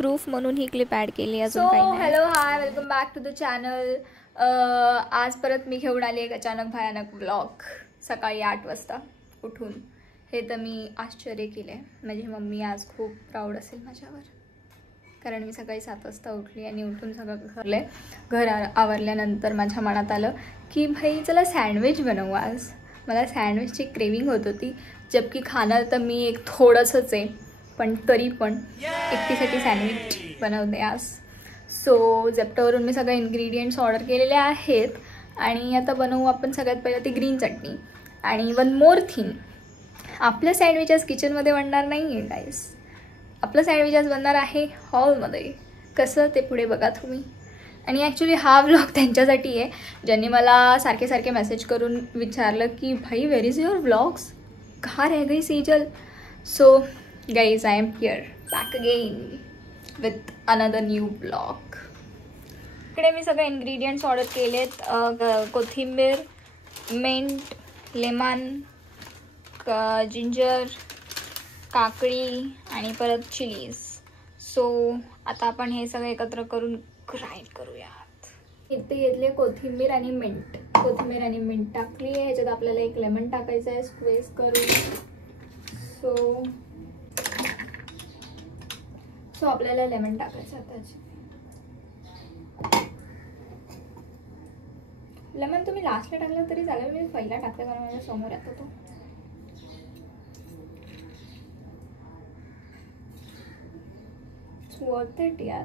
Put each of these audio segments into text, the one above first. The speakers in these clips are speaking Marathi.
प्रूफ म्हणून ही क्लिप ॲड केली. अजून काही नाही. Hello hi, welcome back to the channel. आज परत मी घेऊन आली एक अचानक भयानक व्लॉग सकाळी 8 वाजता उठून. हे तर मी आश्चर्य केले. माझी मम्मी आज खूप प्राऊड असेल माझ्यावर, कारण मी सकाळी 7 वाजता उठली आणि उठून सगळं घर आवरल्यानंतर माझ्या मनात आलं की भाई चला सँडविच बनवू. आज मला सँडविचची क्रेविंग होत होती. जबकि खाणार तर मी एक थोडंसंच आहे, पण तरी पण एकटीसाठी सँडविच बनवते आज. सो झेप्टोवरून मी सगळे इन्ग्रेडियंट्स ऑर्डर केलेले आहेत आणि आता बनवू आपण सगळ्यात पहिलं ती ग्रीन चटणी. आणि वन मोर थिंग, आपलं सँडविच आज किचनमध्ये बनणार नाही आहे गाईस. आपलं सँडविच आज बनणार आहे हॉलमध्ये. कसं ते पुढे बघा तुम्ही. आणि ॲक्च्युली हा व्लॉग त्यांच्यासाठी आहे ज्यांनी मला सारखे सारखे मेसेज करून विचारलं की भाई वेर इज युअर व्लॉग्स, कहाँ रह गई Sejal. So guys I am here back again with another new vlog. इकडे मी सगळे इन्ग्रेडियंट्स ऑर्डर केलेत. कोथिंबीर, मिंट, लेमन, जिंजर, काकडी आणि परत चिलीज. सो आता आपण हे सगळं एकत्र करून ग्राइंड करूयात. इथे घेतले कोथिंबीर आणि मिंट. कोथिंबीर आणि मिंट टाकली आहे. ह्याच्यात आपल्याला एक लेमन टाकायचं आहे स्क्वेज करून. सो आपल्याला लेमन टाकायचं आता. लेमन तुम्ही लास्टला टाकलं तरी चालेल, मी पहिला टाकलं कारण माझ्या समोर येतो तो. वर्थ इट यार.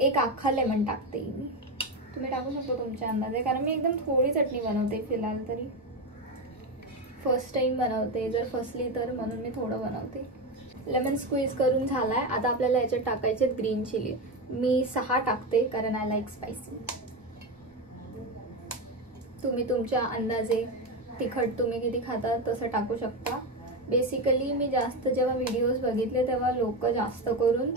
एक अख्खा लेमन टाकते मी. तुम्ही टाकू शकता तुमच्या अंदाजे, कारण मी एकदम थोडी चटणी बनवते फिलहाल तरी. फर्स्ट टाइम बनवते, जर फसली तर म्हणून मी थोडं बनवते. लेमन स्क्वीज करून झालाय. आता आपल्याला याच्यात टाकायचे ग्रीन चिली. मी 6 टाकते कारण आय लाईक स्पायसी. तुम्ही तुमच्या अंदाजे तिखट तुम्ही किती खाता तसं टाकू शकता. बेसिकली मी जास्त जेव्हा व्हिडिओज बघितले तेव्हा लोक जास्त करून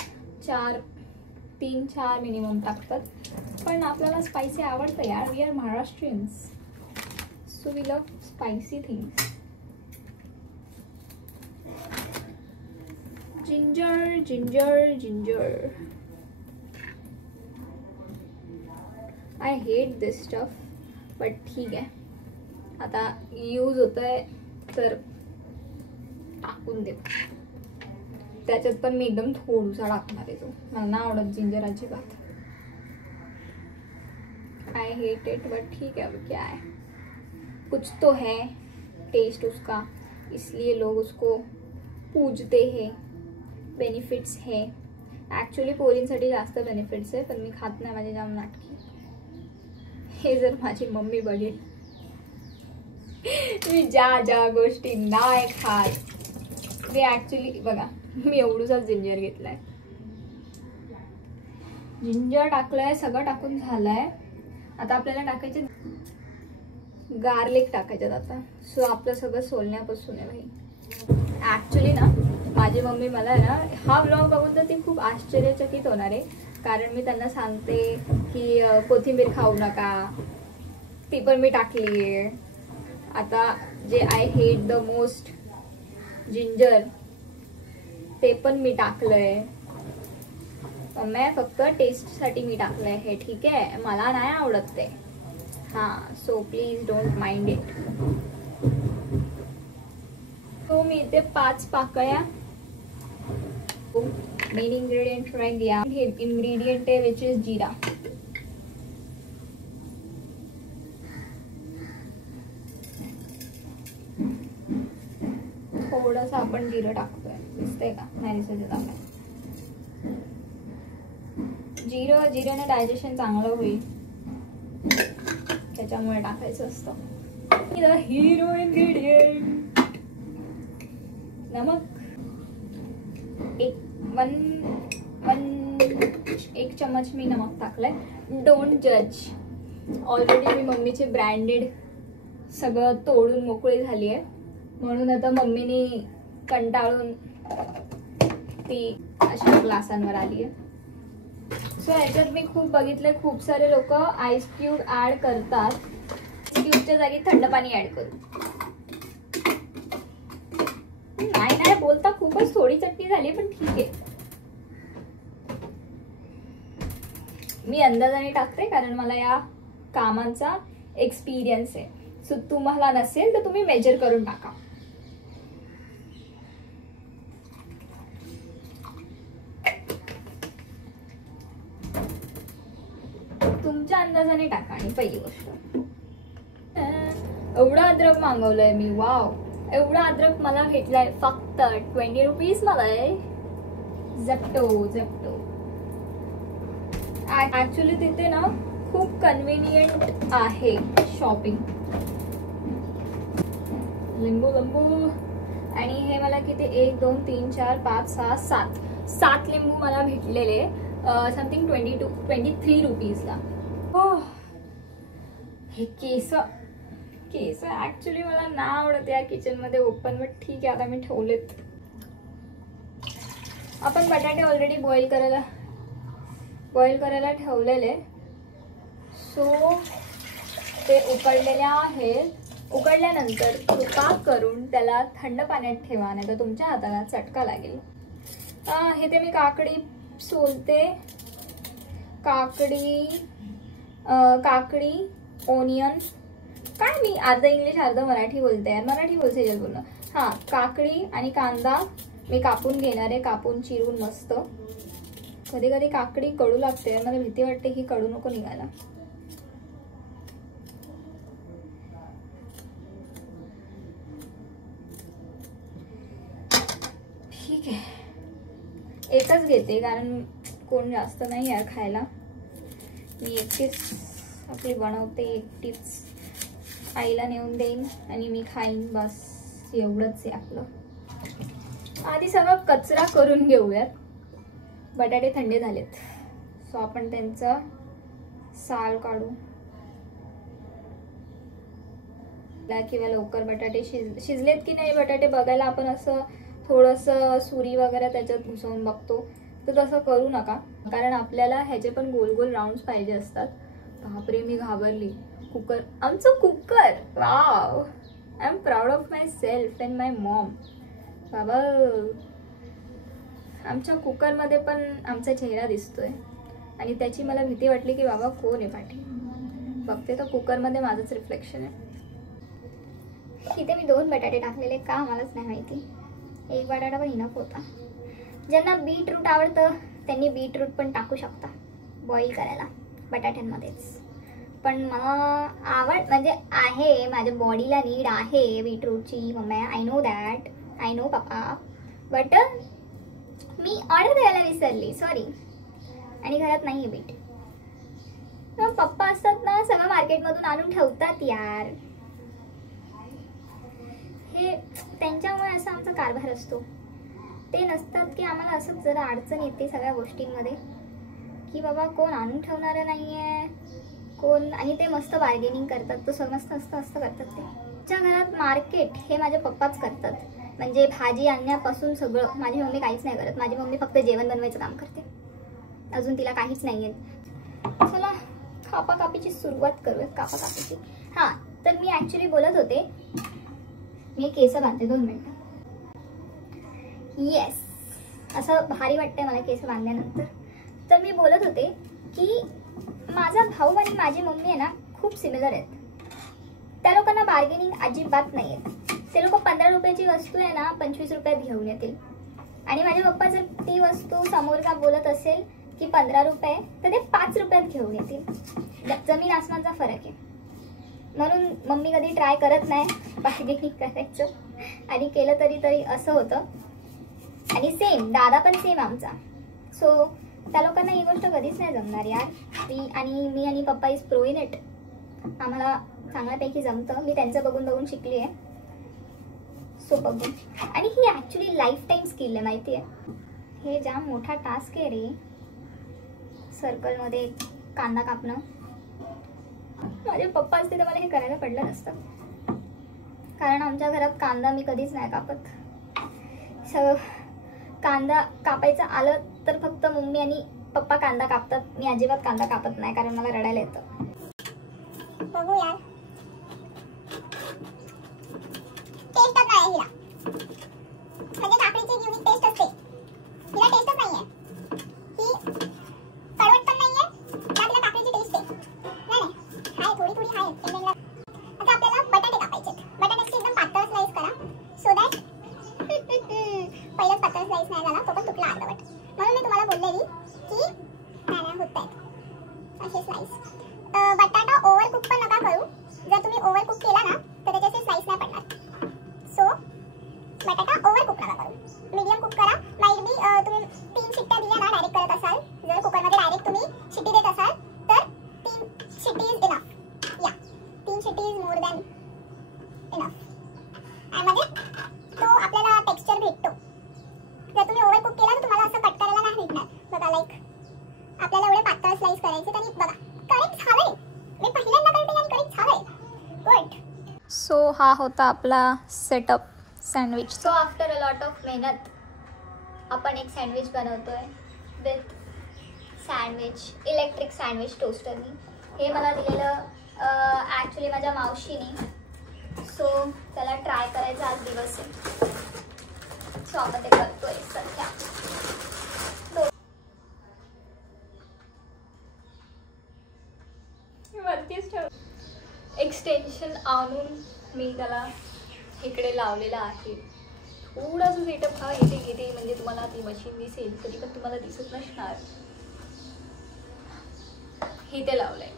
3-4 मिनिमम टाकतात. पण आपल्याला स्पायसी आवडतं यार. We are Maharashtrians, so we love spicy things. Ginger ginger ginger. I hate this stuff, but ठीक आहे. आता यूज होत आहे तर टाकून दे. त्याच्यात पण मी एकदम थोडूसा टाकणार आहे. तो मला ना आवडत जिंजर अजिबात. आय हेट इट, बट ठीक है. अब क्या है, कुछ तो है टेस्ट उसका, इसलिए लोग उसको पूजते हैं. बेनिफिट्स है ॲक्च्युली पोरींसाठी जास्त बेनिफिट्स आहे, पण मी खात नाही. माझी जाम नाटकी. हे जर माझी मम्मी बघेल मी ज्या गोष्टी नाही खात ते ॲक्च्युली बघा. मी एवढूसा जिंजर घेतलाय, जिंजर टाकलाय, सगळं टाकून झालंय. आता आपल्याला टाकायचे गार्लिक टाकायच्यात आता. सो आपलं सगळं सोलण्यापासून आहे भाई. ॲक्च्युली ना माझी मम्मी मला ना हा व्लॉग बघून तर ती खूप आश्चर्यचकित होणार आहे, कारण मी त्यांना सांगते की कोथिंबीर खाऊ नका. ती पण मी टाकली आहे. आता जे I hate the most ginger ते पण मी टाकलंय. मग फक्त टेस्टसाठी मी टाकलंय हे, ठीक आहे. मला नाही आवडत ते. हां, so please don't mind it. तो मी इथे 5 पाकळ्या मेन इंग्रेडियंट राहील द्या. हे इंग्रेडियंट आहे विच इज जिरा. थोडंसं आपण जिरं टाकतोय. दिसतंय का? नाही दिसत आपल्याला. जिऱ्याने डायजेशन चांगलं होईल, त्याच्यामुळे टाकायचं असतं. हिरो इन्ग्रेडियंट नमक. एक चम्मच मी नमक टाकलंय. डोंट जज. ऑलरेडी मी मम्मीचे ब्रँडेड सगळं तोडून मोकळी झाली आहे, म्हणून आता मम्मीने कंटाळून ती अशा ग्लासांवर आली आहे. सो ह्याच्यात मी खूप बघितले, खूप सारे लोक आईस क्यूब ॲड करतात. क्यूबच्या जागी थंड पाणी ॲड करू. नाही बोलता खूपच थोडी चटणी झाली, पण ठीक आहे. मी अंदाजाने टाकते कारण मला या कामांचा एक्सपिरियन्स आहे. सो तुम्हाला नसेल तर तुम्ही मेजर करून टाका. तुमच्या अंदाजाने टाका. आणि पहिली गोष्ट, एवढा अद्रक मागवलंय मी. वाव, एवढा अद्रक मला भेटलाय फक्त 20 रुपीज मध्ये. झेप्टो. ऍक्च्युली तिथे ना खूप कन्व्हिनियंट आहे शॉपिंग. लिंबू आणि हे मला किती 1 2 3 4 5 6 7 लिंबू मला भेटलेले समथिंग 23 रुपीजला. हे केस ऍक्च्युली मला ना आवडत या किचन मध्ये ओपन, बट ठीक आहे आता मी ठेवलेत. आपण बटाटे ऑलरेडी बॉईल करायला ठेवलेले. सो ते उकडलेले आहेत. उकडल्यानंतर कृपा करून त्याला थंड पाण्यात ठेवा, नाही तर तुमच्या हाताला चटका लागेल. हे ते मी काकडी सोलते. काकडी ओनियन, काय मी अर्धा इंग्लिश अर्धा मराठी बोलते यार. मराठी बोलते जल बोलणं. हां, काकडी आणि कांदा मी कापून घेणार आहे, कापून चिरून मस्त. कधी कधी काकडी कडू लागते, मला भीती वाटते ही कडू नको निघायला. ठीक आहे, एकच घेते कारण कोण जास्त नाही आहे खायला. मी एकटीच आपली बनवते, एकटीच आईला नेऊन देईन आणि मी खाईन. बस एवढंच आहे आपलं. आधी सगळं कचरा करून घेऊयात. बटाटे थंडे झालेत, सो आपण त्यांचा साल काढू. किंवा लवकर बटाटे शिजलेत की नाही बटाटे बघायला आपण असं थोडंसं सुरी वगैरे त्याच्यात घुसवून बघतो. तर तसं करू नका, कारण आपल्याला ह्याचे पण गोल गोल राऊंड्स पाहिजे असतात. बापरे, मी घाबरली. कुकर, आमचं cooker. Wow, I am proud of my self and my Maugham. बाबा, आमच्या कुकरमध्ये पण आमचा चेहरा दिसतोय आणि त्याची मला भीती वाटली की बाबा कोण आहे पाठी. बघते तर कुकरमध्ये माझंच रिफ्लेक्शन आहे. इथे मी 2 बटाटे टाकलेले, का मलाच नाही माहिती. 1 बटाटा पण इनफ होता. ज्यांना बीटरूट आवडतं त्यांनी बीटरूट पण टाकू शकता बॉईल करायला बटाट्यांमध्येच. पण मला म्हणजे आहे, माझ्या बॉडीला नीड आहे बीटरूटची mamma. I know that, I know pappa, but मी ऑर्डर द्यायला विसरली, सॉरी. आणि घरात नाही आहे बीट. पप्पा असतात ना, सगळं मार्केटमधून आणून ठेवतात यार. हे त्यांच्यामुळे असा आमचा कारभार असतो. ते नसतात की आम्हाला असंच जरा अडचण येते सगळ्या गोष्टींमध्ये की बाबा कोण आणून ठेवणारं नाही आहे कोण. आणि ते मस्त बार्गेनिंग करतात, तो समजतं असतं करतात ते. आमच्या घरात मार्केट हे माझे पप्पाच करतात. म्हणजे भाजी आणण्यापासून सगळं. माझी मम्मी काहीच नाही करत. माझी मम्मी फक्त जेवण बनवायचं काम करते, अजून तिला काहीच नाही येत. चला कापाकापीची सुरुवात करूयात. कापाकापीची. हां, तर मी ॲक्च्युली बोलत होते, मी केस बांधते 2 मिनिटं. येस, असं भारी वाटतंय मला केस बांधल्यानंतर. तर मी बोलत होते की माझा भाऊ आणि माझी मम्मी आहे ना खूप सिमिलर आहेत. त्या लोकांना बार्गेनिंग अजिबात नाही आहेत. ते लोक 15 रुपयाची वस्तू आहे ना 25 रुपयात घेऊन येतील. आणि माझे पप्पा जर ती वस्तू समोर का बोलत असेल की 15 रुपये, तर ते 5 रुपयात घेऊन येतील. जमीन आसमानचा फरक आहे. म्हणून मम्मी कधी ट्राय करत नाही बार्गेनिंग करायचं, आणि केलं तरी असं होतं. आणि सेम दादा पण सेम आमचा. सो त्या लोकांना ही गोष्ट कधीच नाही जमणार यार. मी आणि पप्पा इज प्रो इन इट. आम्हाला चांगल्यापैकी जमतं. मी त्यांचं बघून शिकली आहे. सो बघून. आणि ही ॲक्च्युली लाईफ टाईम स्किल आहे माहिती आहे. हे जाम मोठा टास्क आहे रे, सर्कलमध्ये कांदा कापणं. माझे पप्पा असते तर मला हे करायला पडलं नसतं, कारण आमच्या घरात कांदा मी कधीच नाही कापत. कांदा कापायचं आलं तर फक्त मम्मी आणि पप्पा कांदा कापतात. मी अजिबात कांदा कापत नाही, कारण मला रडायला येतं. बघू यार, टेस्ट काय आहे हिला. म्हणजे काकडीची युनिक टेस्ट असते, हिला टेस्टच नाहीये. ही कडवट पण नाहीये, ना हा होता आपला setup sandwich. So after a lot of मेहनत आपण एक सँडविच बनवतोय विथ सँडविच, इलेक्ट्रिक सँडविच टोस्टरनी. हे मला दिलेलं ॲक्च्युली माझ्या मावशीने. सो त्याला ट्राय करायचा आज दिवस आहे. सो आपण ते करतोय सध्या. वरतीच ठेव. एक्सटेन्शन आणून मी त्याला इकडे लावलेला आहे. थोडासा सेटअप हा इथे घेते म्हणजे तुम्हाला ती मशीन दिसेल, तरी पण तुम्हाला दिसत नसणार. इथे लावलंय.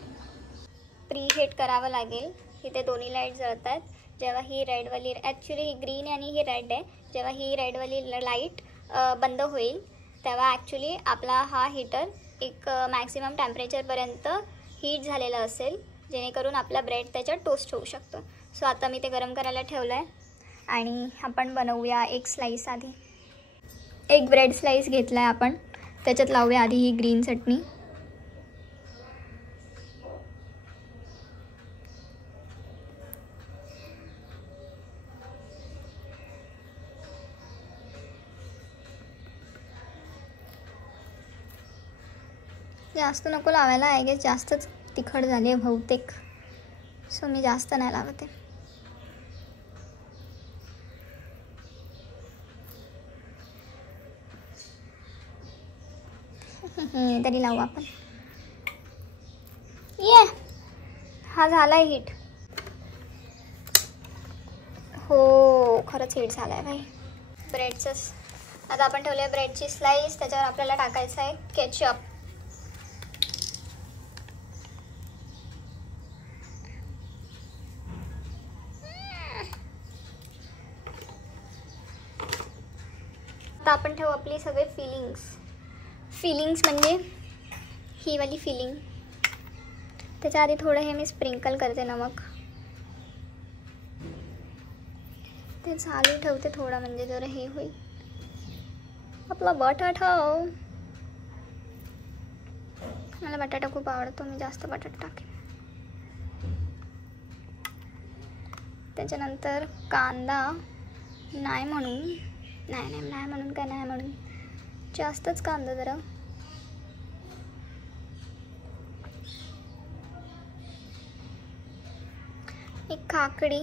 प्री हीट करावं लागेल. इथे दोन्ही लाईट जळतात. जेव्हा ही रेडवाली, ॲक्च्युली ही ग्रीन आणि ही रेड आहे, जेव्हा ही रेडवाली लाईट बंद होईल तेव्हा ॲक्च्युली आपला हा हीटर एक मॅक्सिमम टेम्परेचरपर्यंत हीट झालेला असेल, जेणेकरून आपला ब्रेड त्याच्यात टोस्ट होऊ शकतो. सो आता मी ते गरम करायला ठेवलं आहे आणि आपण बनवूया एक स्लाईस. आधी एक ब्रेड स्लाईस घेतला आहे आपण, त्याच्यात लावूया आधी ही ग्रीन चटणी. जास्त नको लावायला, आय गेस जास्तच तिखट झाली आहे बहुतेक. सो मी जास्त नाही लावते. तरी लावू आपण. ये हा झालाय हिट. हो खरंच हिट झालाय भाई. ब्रेडचं आता आपण ठेवले ब्रेडची स्लाईस. त्याच्यावर आपल्याला टाकायचं आहे केचप. आता आपण ठेवू आपली सगळे फिलिंग्स म्हणजे ही वाली फिलिंग. त्याच्या आधी थोडं हे मी स्प्रिंकल करते नमक. ते चालू ठेवते थोडं म्हणजे जरा हे होईल. आपला बटाटा, मला बटाटा खूप आवडतो, मी जास्त बटाटा टाकेन. त्याच्यानंतर कांदा नाही म्हणून जास्तच कांदा जरा. एक काकडी,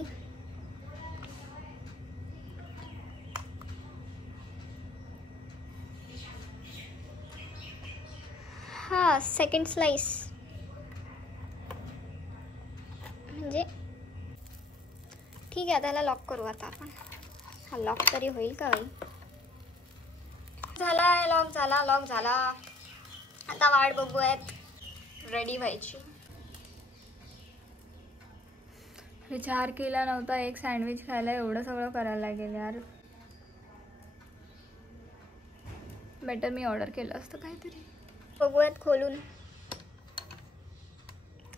हा सेकंड स्लाइस म्हणजे ठीक आहे. त्याला लॉक करू आता आपण. हा लॉक तरी होईल का बाई? झाला लॉक झाला. आता वाट बघूयात रेडी व्हायची. विचार केला नव्हता एक सँडविच खायला एवढं सगळं करायला लागेल यार. बेटर मी ऑर्डर केलं असतं काहीतरी. बघूयात खोलून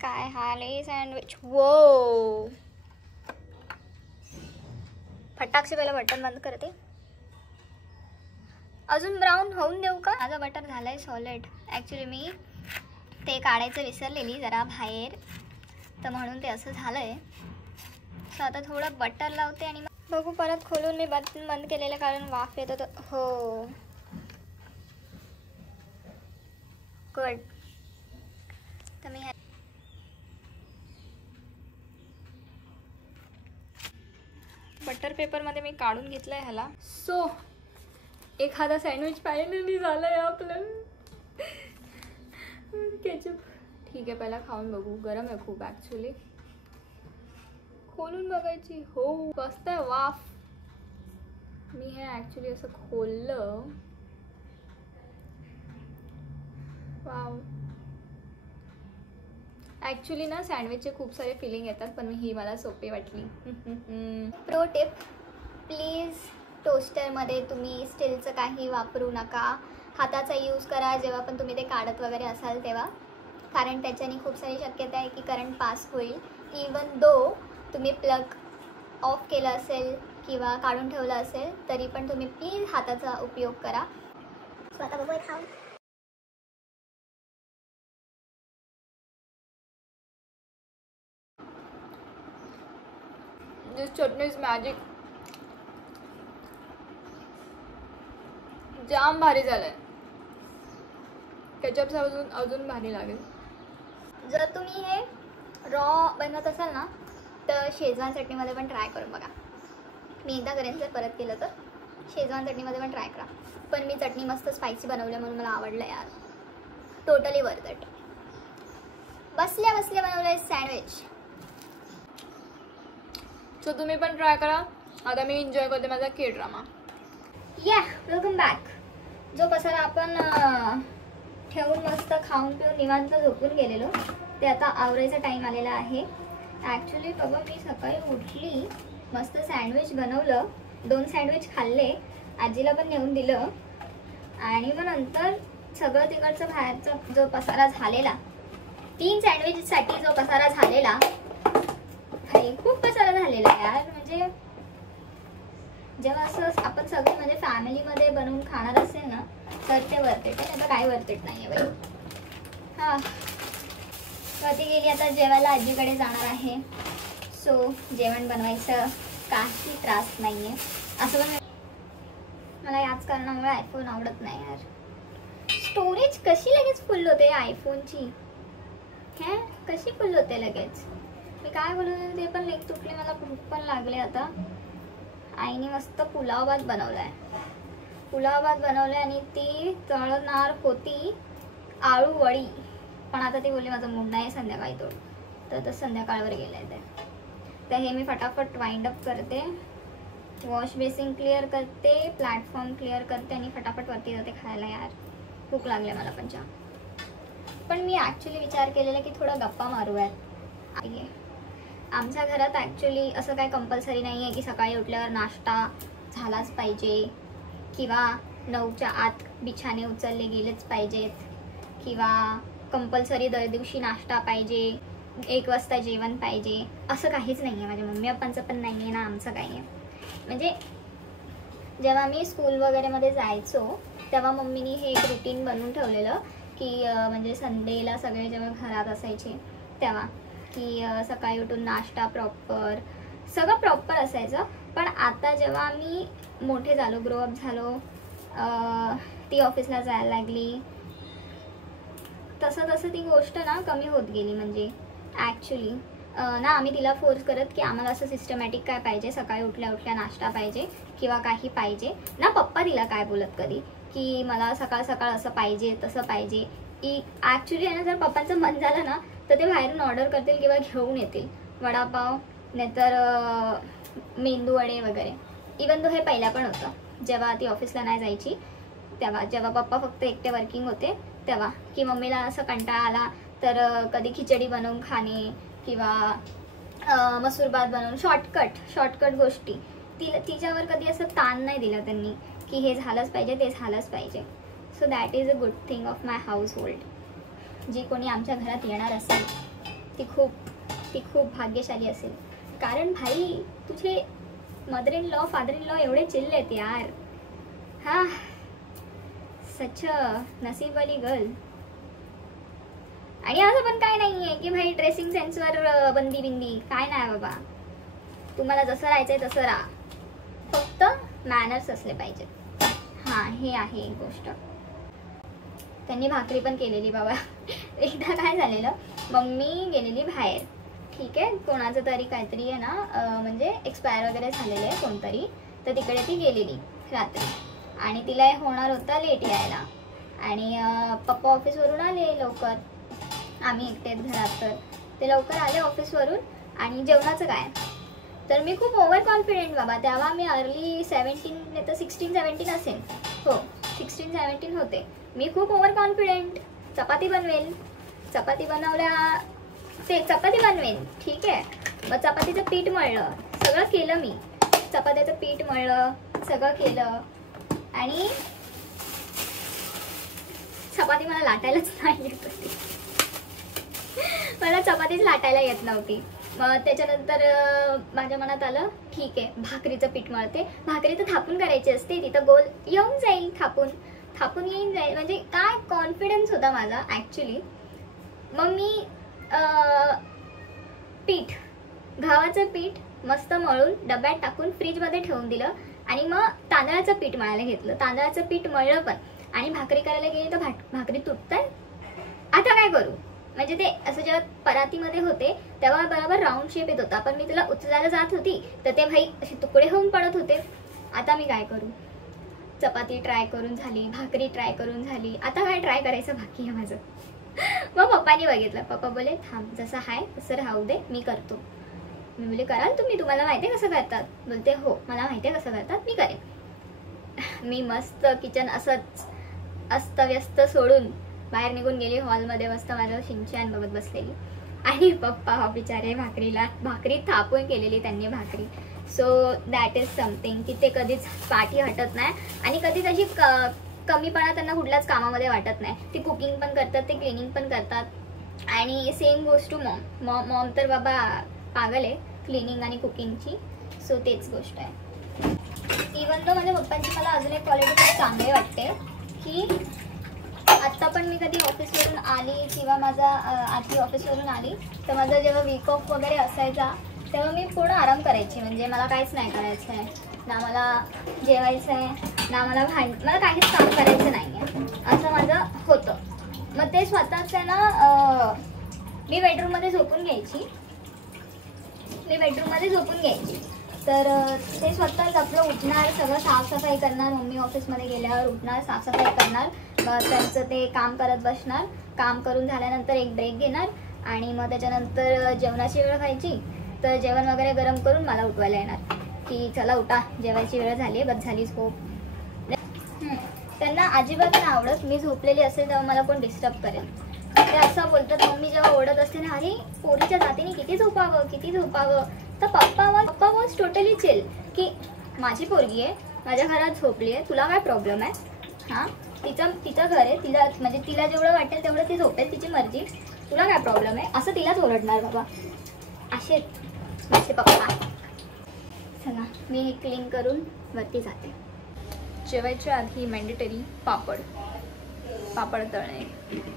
काय हाल आहे सँडविच. वो फटाकशी पहिला बटन बंद करते. अजून ब्राऊन होऊन देऊ का? माझा बटर झालाय सॉलिड. ॲक्च्युली मी ते काढायचं विसरलेली जरा बाहेर, तर म्हणून ते असं झालंय. सो आता थोडं बटर लावते आणि बघू. परत खोलून मी बटन बंद केलेलं कारण वाफ येत होतं. हो गुड. तर मी बटर पेपरमध्ये मी काढून घेतलंय ह्याला. सो एखादा सँडविच फायनली झालंय आपलं. केचप ठीक आहे, पहिला खाऊन बघू. गरम आहे खूप ॲक्च्युली. खोलून बघायची. हो मस्त आहे वाफ. मी हे ॲक्च्युली असं खोललं. वाव. ॲक्च्युली ना सँडविचचे खूप सारे फिलिंग येतात, पण ही मला सोपी वाटली. प्रो टिप, प्लीज टोस्टरमध्ये तुम्ही स्टीलचं काही वापरू नका. हाताचा यूज करा जेव्हा पण तुम्ही ते काढत वगैरे असाल तेव्हा, कारण त्याच्याने खूप सारी शक्यता आहे की करंट पास होईल. इवन दो तुम्ही प्लग ऑफ केलं असेल किंवा काढून ठेवलं असेल तरी पण तुम्ही प्लीज हाताचा उपयोग करा. स्वतः बघूया खाऊन. दिस चटणी इज मॅजिक. जाम भारी झालंय. केचप अजून भारी लागेल. जर तुम्ही हे रॉ बनवत असाल ना तर शेजवान चटणीमध्ये पण ट्राय करून बघा. मी एकदा करेन जर परत केलं तर शेजवान चटणीमध्ये पण ट्राय करा. पण मी चटणी मस्त स्पायसी बनवली म्हणून मला आवडलं यार. Totally worth it. बसल्या बसल्या बनवलंय सँडविच. सो तुम्ही पण ट्राय करा. आता मी एन्जॉय करते माझा के ड्रामा. Welcome back. जो पसारा आपण ठेवून मस्त खाऊन पिऊन निवांत झोपून गेलेलो ते आता आवरायचा टाईम आलेला आहे. ॲक्च्युली बाबा मी सकाळी उठली, मस्त सँडविच बनवलं, 2 सँडविच खाल्ले, आजीला पण नेऊन दिलं आणि मग नंतर सगळं तिकडचं बाहेरचा जो पसारा झालेला, 3 सँडविचसाठी जो पसारा झालेला, भाई खूप पसारा झालेला यार. म्हणजे जेव्हा असं आपण सगळे म्हणजे फॅमिलीमध्ये बनवून खाणार असेल ना तर ते वर्थ इट आहे. आता काय वर्थ इट नाही आहे बाई. हां कधी गेली आता जेवायला आजीकडे जाणार आहे. सो जेवण बनवायचं काही त्रास नाही आहे. असं पण मला याच कारणामुळे आयफोन आवडत नाही यार. स्टोरेज कशी लगेच फुल होते आयफोनची. हे कशी फुल होते लगेच. मी काय बोलू ते पण लेख तुटले. मला भूक पण लागले आता. आईने मस्त पुलाव भात बनवलाय. पुलाव भात बनवलाय आणि ती तळणार होती आळू वडी. पण आता ती बोलली माझा मूड नाही संध्याकाळी तर संध्याकाळवर गेलाय ते. तर हे मी फटाफट वाइंड अप करते. वॉश बेसिन क्लिअर करते, प्लॅटफॉर्म क्लिअर करते आणि फटाफट वरती जाते खायला. यार भूक लागले मला पण चहा. पण मी ॲक्च्युली विचार केलेला की थोडा गप्पा मारूयात. आमच्या घरात ॲक्च्युली असं काय कंपल्सरी नाही आहे की सकाळी उठल्यावर नाश्ता झालाच पाहिजे किंवा 9च्या आत बिछाने उचलले गेलेच पाहिजेत किंवा कंपल्सरी दर दिवशी नाश्ता पाहिजे, 1 वाजता जेवण पाहिजे, असं काहीच नाही आहे. माझ्या मम्मी पप्पांचं पण नाही आहे ना आमचं काही आहे. म्हणजे जेव्हा मी स्कूल वगैरेमध्ये जायचो तेव्हा मम्मीनी हे एक रुटीन बनवून ठेवलेलं की म्हणजे संडेला सगळे जेव्हा घरात असायचे तेव्हा की सकाळी उठून नाश्ता प्रॉपर, सगळं प्रॉपर असायचं. पण आता जेव्हा आम्ही मोठे झालो, ग्रोअप झालो, ती ऑफिसला जायला लागली, तसं ती गोष्ट ना कमी होत गेली. म्हणजे ॲक्च्युली ना आम्ही तिला फोर्स करत की आम्हाला असं सिस्टमॅटिक काय पाहिजे, सकाळी उठल्या उठल्या नाश्ता पाहिजे किंवा काही पाहिजे ना. पप्पा तिला काय बोलत कधी की मला सकाळ सकाळ असं पाहिजे तसं पाहिजे. ॲक्च्युली आहे ना जर पप्पांचं मन झालं ना तर ते बाहेरून ऑर्डर करतील किंवा घेऊन येतील वडापाव नाहीतर मेंदू वडे वगैरे. इवन तो हे पहिल्या पण होतं जेव्हा ती ऑफिसला नाही जायची तेव्हा, जेव्हा पप्पा फक्त एकटे वर्किंग होते तेव्हा, की मम्मीला असं कंटाळा आला तर कधी खिचडी बनवून खाणे किंवा मसूर भात बनवून शॉर्टकट गोष्टी. तिच्यावर कधी असं ताण नाही दिला त्यांनी की हे झालंच पाहिजे ते झालंच पाहिजे. So that is a good thing of my household. जी कोणी आमच्या घरात येणार असेल ती खूप भाग्यशाली असेल. कारण भाई तुझे mother in law father in law एवढे चिल्ले आहेत यार. हा सच नसीब वाली गर्ल. आणि असं पण काय नाही आहे की भाई ड्रेसिंग सेन्सवर बंदी बिंदी काय नाही बाबा. तुम्हाला जसं राहायचंय तसं राहा, फक्त मॅनर्स असले पाहिजेत. हां हे आहे एक गोष्ट. त्यांनी भाकरी पण केलेली बाबा. एकदा काय झालेलं, मम्मी गेलेली बाहेर, ठीक आहे, कोणाचं तरी काहीतरी आहे ना म्हणजे एक्सपायर वगैरे झालेलं आहे कोणतरी, तर तिकडे ती गेलेली रात्री आणि तिला होणार होता लेट यायला. आणि पप्पा ऑफिसवरून आले लवकर, आम्ही एकटेच घरात, तर ते लवकर आले ऑफिसवरून. आणि जेवणाचं काय, तर मी खूप ओव्हर कॉन्फिडेंट बाबा. तेव्हा मी अर्ली 17 नाही तर 16-17 असेल, हो 16-17 होते. मी खूप ओव्हर कॉन्फिडेंट. चपाती बनवेल, चपाती बनवल्या ते चपाती बनवेल, ठीक आहे. मग चपातीचं पीठ मळलं, सगळं केलं मी. चपात्याचं पीठ मळलं, सगळं केलं आणि चपाती मला लाटायलाच नाही येत होती. मला चपातीच लाटायला येत नव्हती. मग त्याच्यानंतर माझ्या मनात आलं ठीक आहे भाकरीचं पीठ मळते. भाकरी तर थापून करायची असते, तिथं गोल येऊन जाईल, थापून येऊन जाईल. म्हणजे काय कॉन्फिडन्स होता माझा ॲक्च्युली. मग मी पीठ, गव्हाचं पीठ मस्त मळून डब्यात टाकून फ्रीजमध्ये ठेवून दिलं आणि मग तांदळाचं पीठ मळायला घेतलं. तांदळाचं पीठ मळलं पण आणि भाकरी करायला गेली तर भाकरी तुटताय. आता काय करू? म्हणजे ते असं जेव्हा परातीमध्ये होते तेव्हा बरोबर राऊंड शेप येत होता, पण मी तिला उचलायला जात होती तर ते भाई असे तुकडे होऊन पडत होते. आता मी काय करू? चपाती ट्राय करून झाली, भाकरी ट्राय करून झाली, आता काय ट्राय करायचं बाकी आहे माझं. मग पप्पानी बघितलं. पप्पा बोले थांब, जसं आहे तसं राहू दे, मी करतो. मी बोले कराल तुम्ही? तुम्हाला माहिती आहे कसं करतात? बोलते हो मला माहिती आहे कसं करतात, मी करेन. मी मस्त किचन असंच अस्तव्यस्त सोडून बाहेर निघून गेली हॉलमध्ये. मस्त माझं शिंच्यान बघत बसलेली आणि पप्पा बिचारे भाकरी थापून केलेली त्यांनी भाकरी. सो दॅट इज समथिंग की ते कधीच पाठी हटत नाही आणि कधीच अशी कमीपणा त्यांना कुठल्याच कामामध्ये वाटत नाही. ते कुकिंग पण करतात, ते क्लिनिंग पण करतात आणि सेम गोष्ट मॉम तर बाबा पागल आहे क्लिनिंग आणि कुकिंगची. सो तेच गोष्ट आहे. इवन तो माझ्या पप्पांची मला अजून एक क्वालिटी खूप चांगली वाटते की आत्ता पण मी कधी ऑफिसवरून आली किंवा माझा आधी ऑफिसवरून आली तर माझा जेव्हा वीक ऑफ वगैरे असायचा तेव्हा मी पूर्ण आराम करायची. म्हणजे मला काहीच नाही करायचं आहे, ना मला जेवायचं आहे, ना मला काहीच काम करायचं नाही आहे, असं माझं होतं. मग ते स्वतःच आहे ना, मी बेडरूममध्ये झोपून घ्यायची. तर ते स्वतःच आपलं उठणार, सगळं साफसफाई करणार. मम्मी ऑफिसमध्ये गेल्यावर उठणार, साफसफाई करणार, मग त्यांचं ते काम करत बसणार. काम करून झाल्यानंतर एक ब्रेक घेणार आणि मग त्याच्यानंतर जेवणाची वेळ व्हायची तर जेवण वगैरे गरम करून मला उठवायला येणार की चला उठा, जेवायची वेळ झाली, बस झाली झोप. त्यांना अजिबात नाही आवडत मी झोपलेली असेल तेव्हा मला कोण डिस्टर्ब करेल. ते असं बोलतात, मम्मी जेव्हा ओरडत असते ना, अरे पोरीच्या जातीने किती झोपावं. तर पप्पा वॉज टोटली चिल की माझी पोरगी आहे, माझ्या घरात झोपली आहे, तुला काय प्रॉब्लेम आहे? हां, तिचं घर आहे, तिला जेवढं वाटेल तेवढं ती झोपेल, तिची मर्जी, तुला काय प्रॉब्लेम आहे? असं तिलाच ओरडणार बाबा. असे माझे पप्पा. चला मी हे क्लीन करून वरती जाते. जेवायच्या आधी मॅन्डेटरी पापड तळणे.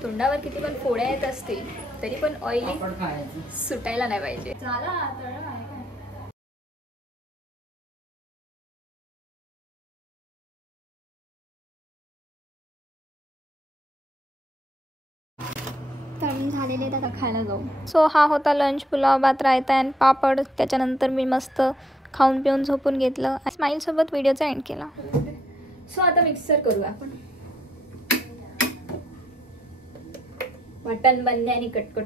तोंडावर किती पण फोड्या येत असतील तरी पण ऑइली सुटायला नाही पाहिजे. तळून झालेले आता खायला जाऊ. सो हा होता लंच. पुलाव, भात, रायता आणि पापड. त्याच्यानंतर मी मस्त खाऊन पिऊन झोपून घेतलं. स्माईलसोबत व्हिडिओचा एंड केला. सो आता मिक्सर करू आपण. मटन बनले आणि कटकट